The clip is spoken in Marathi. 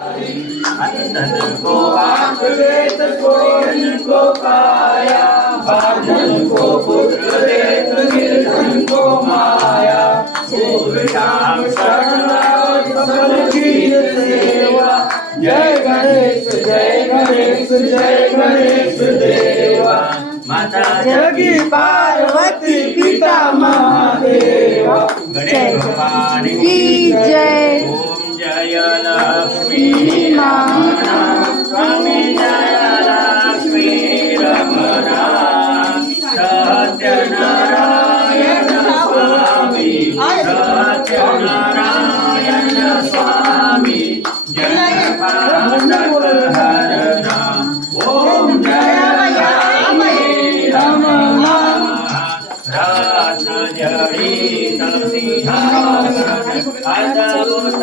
अंधन को आँख देत कोई को काया, बांधन को पुत्र देत निर्धन को माया। सूर श्याम शरण सकल कीर सेवा, जय गणेश जय गणेश जय गणेश देवा। माता जगी पार्वती पिता महादेवा, गणेश भगवान की जय। ओम जय लक्ष्मी रमणा, स्वामी जय लक्ष्मी रमणा, सत्यनारायण स्वामी सत्यनारायण स्वामी, जय पातक हरणा। ओम जय रत्न जड़ित सिंहासन, अद्भुत